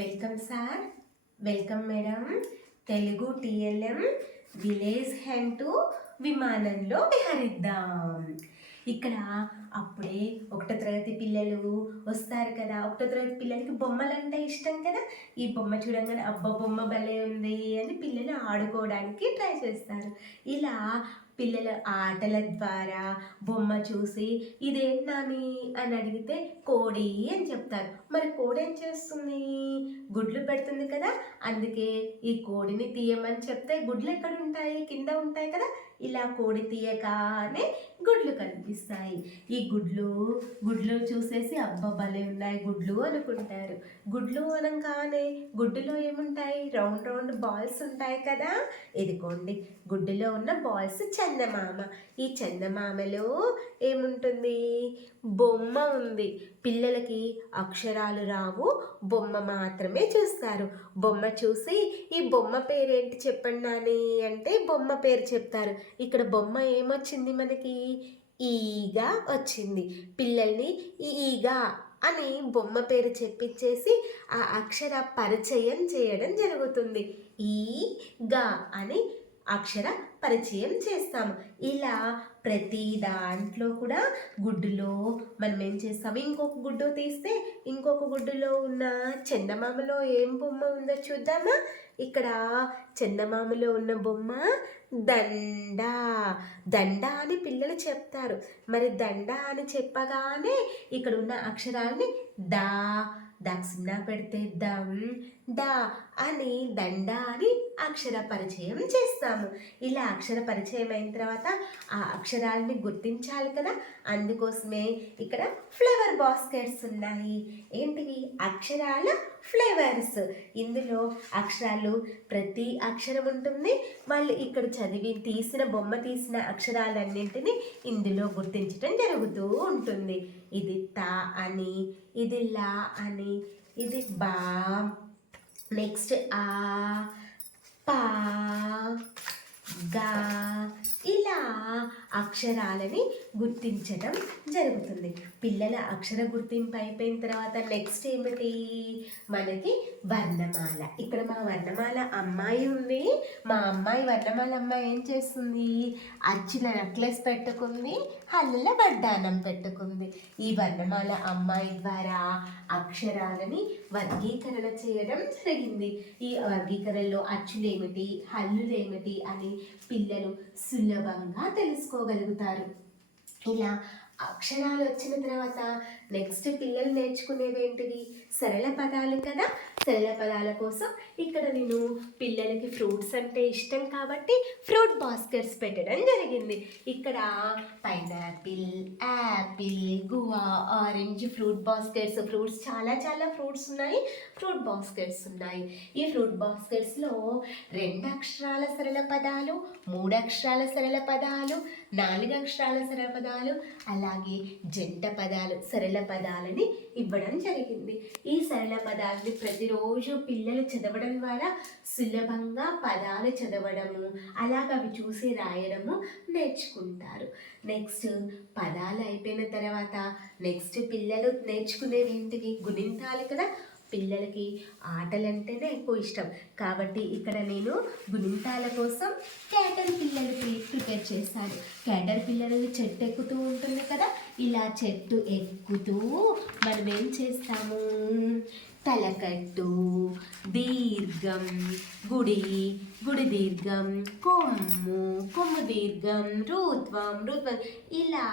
Welcome sir, welcome madam. Telugu TLM village hand to విమానంలో విహరిద్దాం. ఇక్కడ అప్పుడే ఒకటో తరగతి పిల్లలు వస్తారు కదా. ఒకటో తరగతి పిల్లలకి బొమ్మలు అంటే ఇష్టం కదా. ఈ బొమ్మ చూడంగానే అబ్బా బొమ్మ భలే ఉంది అని పిల్లలు ఆడుకోవడానికి ట్రై చేస్తారు. ఇలా పిల్లల ఆటల ద్వారా బొమ్మ చూసి ఇదేం నాని అని అడిగితే కోడి అని చెప్తారు. మరి కోడి ఏం చేస్తుంది? గుడ్లు పెడుతుంది కదా. అందుకే ఈ కోడిని తీయమని చెప్తే గుడ్లు ఎక్కడ ఉంటాయి? కింద ఉంటాయి కదా. ఇలా కోడి తీయగానే గుడ్లు కనిపిస్తాయి. ఈ గుడ్లు చూసేసి అబ్బా భలే ఉన్నాయి గుడ్లు అనుకుంటారు. గుడ్లు అనగానే గుడ్డులో ఏముంటాయి? రౌండ్ రౌండ్ బాల్స్ ఉంటాయి కదా. ఇదిగోండి గుడ్డులో ఉన్న బాల్స్ చందమామ. ఈ చందమామలో ఏముంటుంది? బొమ్మ ఉంది. పిల్లలకి అక్షరాలు రావు, బొమ్మ మాత్రమే చూస్తారు. బొమ్మ చూసి ఈ బొమ్మ పేరేంటి చెప్పండి నాని అంటే బొమ్మ పేరు చెప్తారు. ఇక్కడ బొమ్మ ఏమొచ్చింది మనకి? ఈగా వచ్చింది. పిల్లల్ని ఈగా అని బొమ్మ పేరు చెప్పించేసి ఆ అక్షర పరిచయం చేయడం జరుగుతుంది. ఈ గా అని అక్షర పరిచయం చేస్తాము. ఇలా ప్రతి దాంట్లో కూడా గుడ్డులో మనం ఏం చేస్తాము? ఇంకొక గుడ్డు తీస్తే ఇంకొక గుడ్డులో ఉన్న చందమామలో ఏం బొమ్మ ఉందో చూద్దామా. ఇక్కడ చందమామలో ఉన్న బొమ్మ దండ. దండ అని పిల్లలు చెప్తారు. మరి దండ అని చెప్పగానే ఇక్కడ ఉన్న అక్షరాన్ని డా దాకు సున్నా పెడితే దం డా అని దండ అని అక్షర పరిచయం చేస్తాము. ఇలా అక్షర పరిచయం అయిన తర్వాత ఆ అక్షరాలని గుర్తించాలి కదా. అందుకోసమే ఇక్కడ ఫ్లేవర్ బాస్కెట్స్ ఉన్నాయి. ఏంటివి? అక్షరాల ఫ్లేవర్స్. ఇందులో అక్షరాలు ప్రతి అక్షరం ఉంటుంది. వాళ్ళు ఇక్కడ బొమ్మ తీసిన అక్షరాలన్నింటినీ ఇందులో గుర్తించడం జరుగుతూ ఉంటుంది. ఇది తా అని, ఇది లా అని, ఇది బా, నెక్స్ట్ ఆ, పా, గా, ఇలా అక్షరాలని గుర్తించడం జరుగుతుంది. పిల్లల అక్షర గుర్తింపు అయిపోయిన తర్వాత నెక్స్ట్ ఏమిటి? మనకి వర్ణమాల. ఇక్కడ మా వర్ణమాల అమ్మాయి ఉంది. మా అమ్మాయి వర్ణమాల అమ్మాయి ఏం చేస్తుంది? అచ్చుల నెక్లెస్ పెట్టుకుంది, హల్లుల వడ్డానం పెట్టుకుంది. ఈ వర్ణమాల అమ్మాయి ద్వారా అక్షరాలని వర్గీకరణ చేయడం జరిగింది. ఈ వర్గీకరణలో అచ్చులేమిటి, హల్లులేమిటి అని పిల్లలు సులభంగా తెలుసుకోగలుగుతారు. ఇలా అక్షరాలు వచ్చిన తర్వాత నెక్స్ట్ పిల్లలు నేర్చుకునేవి ఏంటివి? సరళ పదాలు కదా. సరళ పదాల కోసం ఇక్కడ నేను పిల్లలకి ఫ్రూట్స్ అంటే ఇష్టం కాబట్టి ఫ్రూట్ బాస్కెట్స్ పెట్టడం జరిగింది. ఇక్కడ pineapple, Apple, guava, orange fruit baskets. Fruits చాలా ఫ్రూట్స్ ఉన్నాయి. ఫ్రూట్ బాస్కెట్స్ ఉన్నాయి. ఈ ఫ్రూట్ బాస్కెట్స్లో 2 అక్షరాల సరళ పదాలు, 3 అక్షరాల సరళ పదాలు, 4 అక్షరాల సరళ పదాలు, అలాగే జంట పదాలు, సరళ పదాలని ఇవ్వడం జరిగింది. ఈ సరళ పదాలని ప్రతిరోజు పిల్లలు చదవడం ద్వారా సులభంగా పదాలు చదవడము, అలాగ అవి చూసి రాయడము నేర్చుకుంటారు. నెక్స్ట్ పదాలు అయిపోయిన తర్వాత నెక్స్ట్ పిల్లలు నేర్చుకునేవి ఏంటివి? గుణింతాలు కదా. పిల్లలకి ఆటలంటేనే ఎక్కువ ఇష్టం కాబట్టి ఇక్కడ నేను గుణింతాల కోసం క్యాటర్ పిల్లలు ప్రిపేర్ చేశాను. క్యాటర్ పిల్లలు చెట్టు ఎక్కుతూ ఉంటుంది కదా. ఇలా చెట్టు ఎక్కుతూ మనం ఏం చేస్తాము? తలకట్టు, దీర్ఘం, గుడి దీర్ఘం, కొమ్ము దీర్ఘం, రుత్వం ఇలా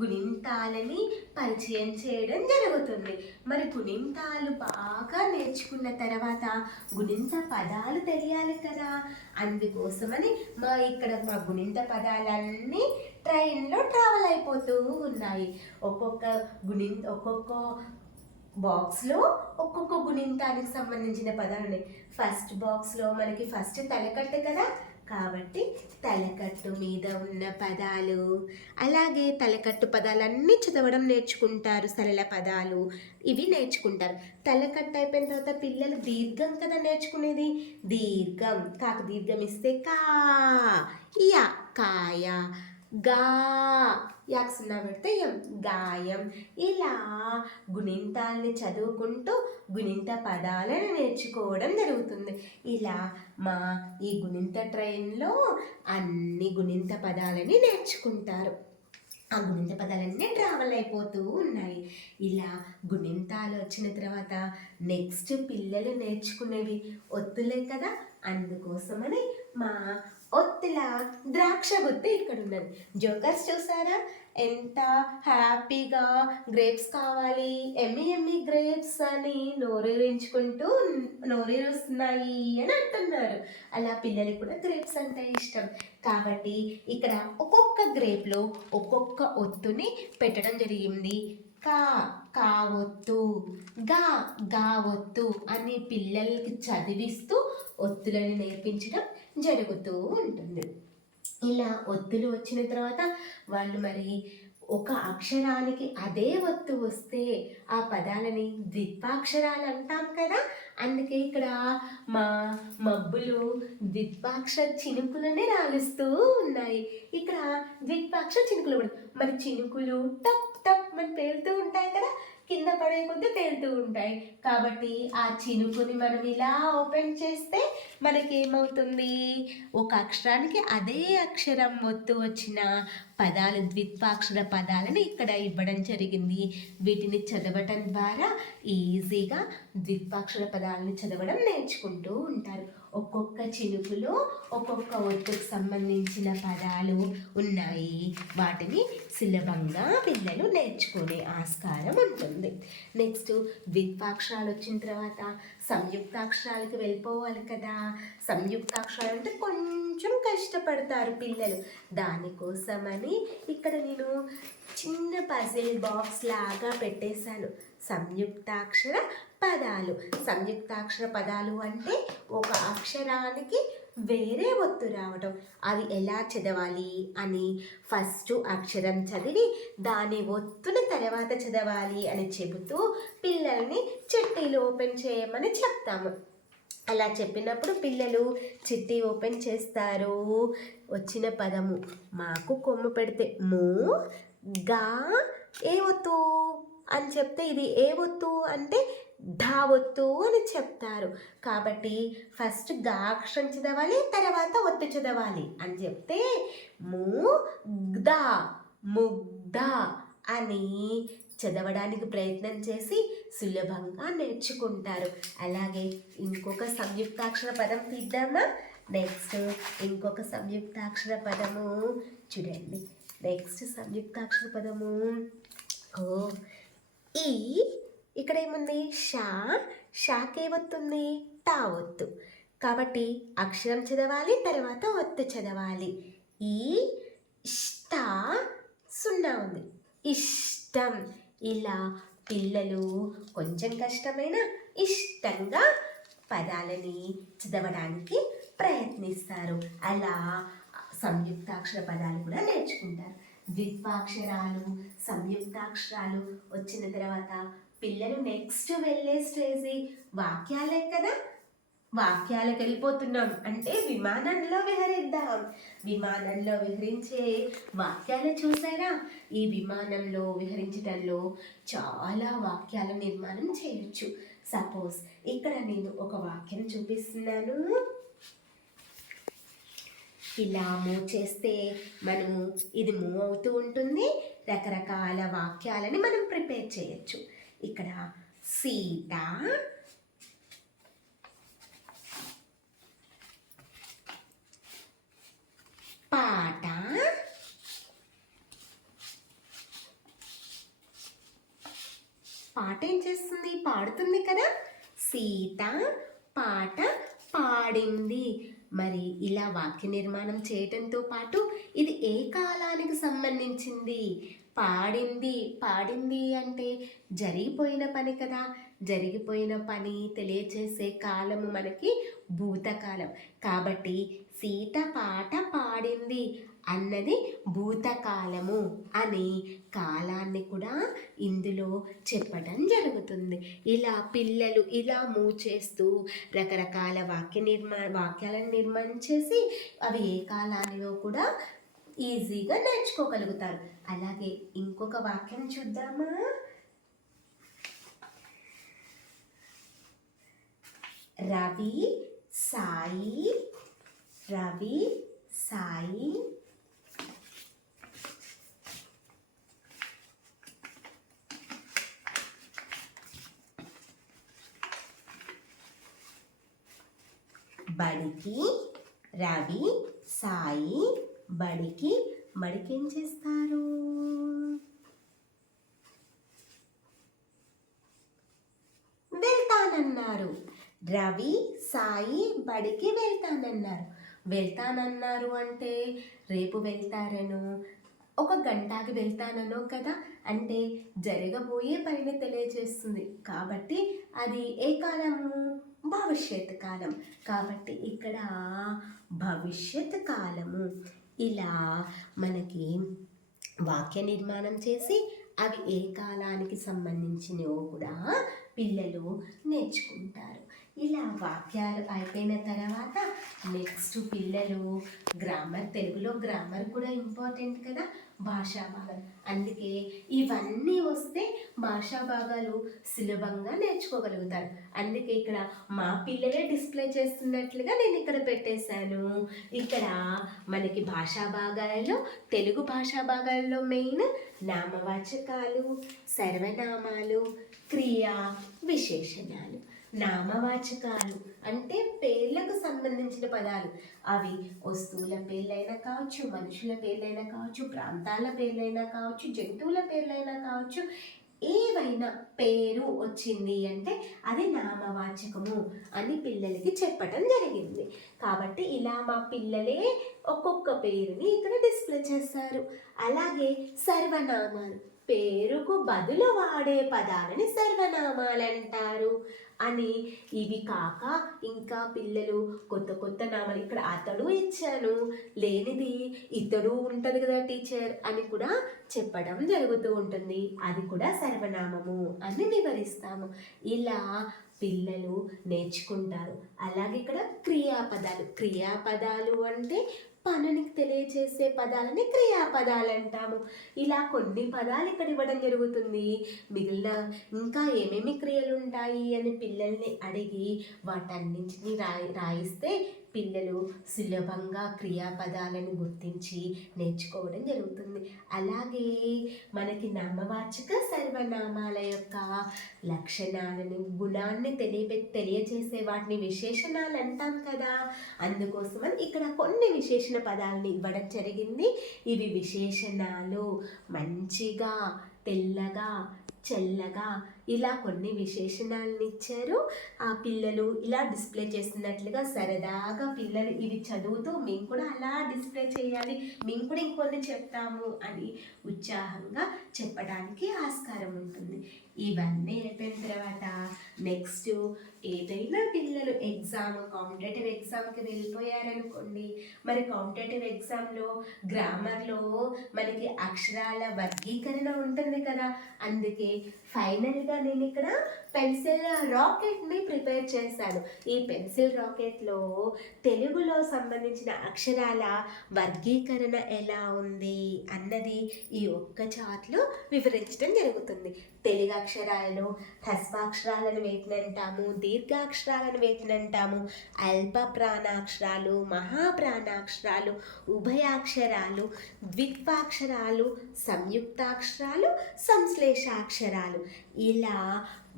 గుణింతాలని పరిచయం చేయడం జరుగుతుంది. మరి గుణింతాలు బాగా నేర్చుకున్న తర్వాత గుణింత పదాలు తెలియాలి కదా. అందుకోసమని మా గుణింత పదాలన్నీ ట్రైన్లో ట్రావెల్ అయిపోతూ ఉన్నాయి. ఒక్కొక్క బాక్స్లో ఒక్కొక్క గుణింతానికి సంబంధించిన పదాలు ఉన్నాయి. ఫస్ట్ బాక్స్లో మనకి ఫస్ట్ తలకట్టు కదా కాబట్టి తలకట్టు మీద ఉన్న పదాలు, అలాగే తలకట్టు పదాలన్నీ చదవడం నేర్చుకుంటారు. సరళ పదాలు ఇవి నేర్చుకుంటారు. తలకట్టు అయిపోయిన తర్వాత పిల్లలు దీర్ఘం కదా నేర్చుకునేది. దీర్ఘం, కాకు దీర్ఘం ఇస్తే కా, యా కాయ, గా యాక్ సున్నా పెడితే ఎం గాయం. ఇలా గుణింతాల్ని చదువుకుంటూ గుణింత పదాలను నేర్చుకోవడం జరుగుతుంది. ఇలా మా ఈ గుణింత ట్రైన్లో అన్ని గుణింత పదాలని నేర్చుకుంటారు. ఆ గుణింత పదాలన్నీ ట్రావెల్ అయిపోతూ ఉన్నాయి. ఇలా గుణింతాలు వచ్చిన తర్వాత నెక్స్ట్ పిల్లలు నేర్చుకునేవి ఒత్తులే కదా, అందుకోసమని మా ఒత్తుల ద్రాక్ష గుత్తి ఇక్కడ ఉన్నది. జోకర్స్ చూసారా ఎంత హ్యాపీగా గ్రేప్స్ కావాలి, ఎమ్మి ఎమ్మి గ్రేప్స్ అని నోరేరుస్తున్నాయి అని అంటున్నారు. అలా పిల్లలకి కూడా గ్రేప్స్ అంటే ఇష్టం కాబట్టి ఇక్కడ ఒక్కొక్క గ్రేప్లో ఒక్కొక్క ఒత్తుని పెట్టడం జరిగింది. కా ఒత్తు, గా ఒత్తు అని పిల్లలకి చదివిస్తూ ఒత్తులను నేర్పించడం జరుగుతూ ఉంటుంది. ఇలా ఒత్తులు వచ్చిన తర్వాత వాళ్ళు మరి ఒక అక్షరానికి అదే ఒత్తు వస్తే ఆ పదాలని ద్విత్వాక్షరాలు అంటాం కదా. అందుకే ఇక్కడ మా మబ్బులు ద్విత్వాక్షర చినుకులని రాలుస్తూ ఉన్నాయి. ఇక్కడ ద్విత్వాక్షర చినుకులు కూడా మరి చినుకులు టప్ టప్ అని పేలుతూ ఉంటాయి కదా, కింద పడే కొద్దీ పేలుతూ ఉంటాయి. కాబట్టి ఆ చినుకుని మనం ఇలా ఓపెన్ చేస్తే మనకి ఏమవుతుంది, ఒక అక్షరానికి అదే అక్షరం ఒత్తు వచ్చిన పదాలు ద్విత్వాక్షర పదాలను ఇక్కడ ఇవ్వడం జరిగింది. వీటిని చదవటం ద్వారా ఈజీగా ద్విత్వాక్షర పదాలను చదవడం నేర్చుకుంటూ ఉంటారు. ఒక్కొక్క చినుకులో ఒక్కొక్క ఒత్తుకు సంబంధించిన పదాలు ఉన్నాయి. వాటిని సులభంగా పిల్లలు నేర్చుకునే ఆస్కారం ఉంటుంది. నెక్స్ట్ ద్విత్వాక్షరాలు వచ్చిన తర్వాత సంయుక్తాక్షరాలకు వెళ్ళిపోవాలి కదా. సంయుక్తాక్షరాలు అంటే కొంచెం కష్టపడతారు పిల్లలు. దానికోసమని ఇక్కడ నేను చిన్న పజిల్ బాక్స్ లాగా పెట్టేశాను. సంయుక్తాక్షర పదాలు. సంయుక్తాక్షర పదాలు అంటే ఒక అక్షరానికి వేరే ఒత్తు రావటం. అది ఎలా చదవాలి అని ఫస్ట్ అక్షరం చదివి దాని ఒత్తుని తర్వాత చదవాలి అని చెబుతూ పిల్లల్ని చిట్టీలు ఓపెన్ చేయమని చెప్తాము. అలా చెప్పినప్పుడు పిల్లలు చిట్టి ఓపెన్ చేస్తారు. వచ్చిన పదము మాకు కొమ్ము పెడితే ము, గా ఏ ఒత్తు అని చెప్తే ఇది ఏ ఒత్తు అంటే ఢా ఒత్తు అని చెప్తారు. కాబట్టి ఫస్ట్ గా అక్షరం చదవాలి, తర్వాత ఒత్తు చదవాలి అని చెప్తే ముగ్ధ, ముగ్ధ అని చదవడానికి ప్రయత్నం చేసి సులభంగా నేర్చుకుంటారు. అలాగే ఇంకొక సంయుక్తాక్షర పదం తీద్దామా. నెక్స్ట్ ఇంకొక సంయుక్తాక్షర పదము చూడండి. నెక్స్ట్ సంయుక్తాక్షర పదము ఈ. ఇక్కడ ఏముంది షాకే ఒత్తుంది, టా ఒత్తు. కాబట్టి అక్షరం చదవాలి, తర్వాత ఒత్తు చదవాలి. ఈ ఇష్ట సున్నా ఉంది, ఇష్టం. ఇలా పిల్లలు కొంచెం కష్టమైన ఇష్టంగా పదాలని చదవడానికి ప్రయత్నిస్తారు. అలా సంయుక్తాక్షర పదాలు కూడా నేర్చుకుంటారు. ద్విత్వాక్షరాలు, సంయుక్తాక్షరాలు వచ్చిన తర్వాత పిల్లలు నెక్స్ట్ వెళ్ళే స్టేజీ వాక్యాలే కదా. వాక్యాలకు వెళ్ళిపోతున్నాం అంటే విమానంలో విహరిద్దాం. విమానంలో విహరించే వాక్యాలు చూసారా. ఈ విమానంలో విహరించడంలో చాలా వాక్యాల నిర్మాణం చేయొచ్చు. సపోజ్ ఇక్కడ నేను ఒక వాక్యం చూపిస్తున్నాను. ఇలా మూవ్ చేస్తే మనము ఇది మూవ్ అవుతూ ఉంటుంది. రకరకాల వాక్యాలని మనం ప్రిపేర్ చేయొచ్చు. ఇక్కడ సీత, పాట, పాట ఏం చేస్తుంది, పాడుతుంది కదా. సీత పాట పాడింది. మరి ఇలా వాక్య నిర్మాణం చేయటంతో పాటు ఇది ఏ కాలానికి సంబంధించింది. పాడింది అంటే జరిగిపోయిన పని కదా. జరిగిపోయిన పని తెలియచేసే కాలము మనకి భూతకాలం. కాబట్టి సీత పాట పాడింది అన్నది భూతకాలము అని కాలాన్ని కూడా ఇందులో చెప్పడం జరుగుతుంది. ఇలా పిల్లలు ఇలా మూవ్ చేస్తూ రకరకాల వాక్యాలను నిర్మాణం చేసి అవి ఏ కాలానిలో కూడా ఈజీగా నేర్చుకోగలుగుతారు. అలాగే ఇంకొక వాక్యం చూద్దామా? రవి సాయి రవి సాయి బడికి. రవి సాయి బడికి. బడికి ఏం చేస్తారు? వెళ్తానన్నారు. రవి సాయి బడికి వెళ్తానన్నారు అంటే రేపు వెళ్తారను, ఒక గంటకి వెళ్తానో కదా, అంటే జరగబోయే పనిని తెలియజేస్తుంది. కాబట్టి అది ఏ కాలము? భవిష్యత్ కాలం. కాబట్టి ఇక్కడ భవిష్యత్ కాలము. ఇలా మనకి వాక్య నిర్మాణం చేసి అవి ఏ కాలానికి సంబంధించినవో కూడా పిల్లలు నేర్చుకుంటారు. ఇలా వాక్యాలు అయిపోయిన తర్వాత నెక్స్ట్ పిల్లలు గ్రామర్, తెలుగులో గ్రామర్ కూడా ఇంపార్టెంట్ కదా, భాషా భాగాలు. అందుకే ఇవన్నీ వస్తే భాషా భాగాలు సులభంగా నేర్చుకోగలుగుతారు. అందుకే ఇక్కడ మా పిల్లలే డిస్ప్లే చేస్తున్నట్లుగా నేను ఇక్కడ పెట్టేశాను. ఇక్కడ మనకి భాషా భాగాలలో, తెలుగు భాషా భాగాలలో మెయిన్ నామవాచకాలు, సర్వనామాలు, క్రియా విశేషణాలు. నామవాచకాలు అంటే పేర్లకు సంబంధించిన పదాలు. అవి వస్తువుల పేర్లైనా కావచ్చు, మనుషుల పేర్లైనా కావచ్చు, ప్రాంతాల పేర్లైనా కావచ్చు, జంతువుల పేర్లైనా కావచ్చు. ఏవైనా పేరు వచ్చింది అంటే అది నామవాచకము అని పిల్లలకి చెప్పడం జరిగింది. కాబట్టి ఇలా మా పిల్లలే ఒక్కొక్క పేరుని ఇక్కడ డిస్ప్లే చేస్తారు. అలాగే సర్వనామాలు, పేరుకు బదులు వాడే పదాలని సర్వనామాలు అంటారు అని. ఇవి కాక ఇంకా పిల్లలు కొత్త నామాలు, ఇక్కడ అతడు ఇచ్చాను, లేనిది ఇతడు ఉంటుంది కదా టీచర్ అని కూడా చెప్పడం జరుగుతూ ఉంటుంది. అది కూడా సర్వనామము అని వివరిస్తాము. ఇలా పిల్లలు నేర్చుకుంటారు. అలాగే ఇక్కడ క్రియాపదాలు అంటే పనునికి తెలియచేసే పదాలని క్రియాపదాలు అంటాము. ఇలా కొన్ని పదాలు ఇక్కడ ఇవ్వడం జరుగుతుంది. మిగిలిన ఇంకా ఏమేమి క్రియలు ఉంటాయి అని పిల్లల్ని అడిగి వాటన్నింటినీ రాయిస్తే పిల్లలు సులభంగా క్రియాపదాలను గుర్తించి నేర్చుకోవడం జరుగుతుంది. అలాగే మనకి నామవాచక సర్వనామాల యొక్క లక్షణాలను, గుణాన్ని తెలియచేసే వాటిని విశేషణాలు అంటాం కదా. అందుకోసమని ఇక్కడ కొన్ని విశేషణ పదాలని ఇవ్వడం జరిగింది. ఇవి విశేషణాలు. మంచిగా, తెల్లగా, చల్లగా ఇలా కొన్ని విశేషణాలను ఇచ్చారు. ఆ పిల్లలు ఇలా డిస్ప్లే చేస్తున్నట్లుగా సరదాగా పిల్లలు ఇవి చదువుతూ మేము కూడా అలా డిస్ప్లే చేయాలి, మేము కూడా ఇంకొన్ని చెప్తాము అని ఉత్సాహంగా చెప్పడానికి ఆస్కారం ఉంటుంది. ఇవన్నీ అయిపోయిన తర్వాత నెక్స్ట్ ఏదైనా పిల్లలు కాంపిటేటివ్ ఎగ్జామ్కి వెళ్ళిపోయారనుకోండి, మరి కాంపిటేటివ్ ఎగ్జామ్లో గ్రామర్లో మనకి అక్షరాల వర్గీకరణ ఉంటుంది కదా. అందుకే ఫైనల్గా నేను ఇక్కడ పెన్సిల్ రాకెట్ని ప్రిపేర్ చేశాను. ఈ పెన్సిల్ రాకెట్లో తెలుగులో సంబంధించిన అక్షరాల వర్గీకరణ ఎలా ఉంది అన్నది ఈ ఒక్క చార్ట్లో వివరించడం జరుగుతుంది. తెలుగు అక్షరాలలో హ్రస్వాక్షరాలను వేటినంటాము, దీర్ఘాక్షరాలను వేటినంటాము, అల్ప ప్రాణాక్షరాలు, మహాప్రాణాక్షరాలు, ఉభయాక్షరాలు, ద్విత్వాక్షరాలు, సంయుక్తాక్షరాలు, సంశ్లేషాక్షరాలు. ఇలా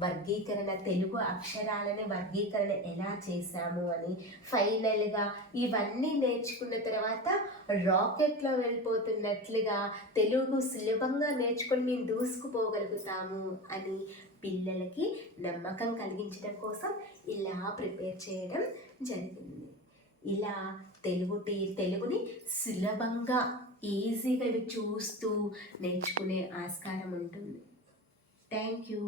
వర్గీకరణ, తెలుగు అక్షరాలని వర్గీకరణ ఎలా చేశాము అని ఫైనల్గా ఇవన్నీ నేర్చుకున్న తర్వాత రాకెట్లో వెళ్ళిపోతున్నట్లుగా తెలుగు సులభంగా నేర్చుకొని మేము దూసుకుపోగలుగుతాము అని పిల్లలకి నమ్మకం కలిగించడం కోసం ఇలా ప్రిపేర్ చేయడం జరిగింది. ఇలా తెలుగుని సులభంగా ఈజీగా ఇవి చూస్తూ నేర్చుకునే ఆస్కారం ఉంటుంది. Thank you.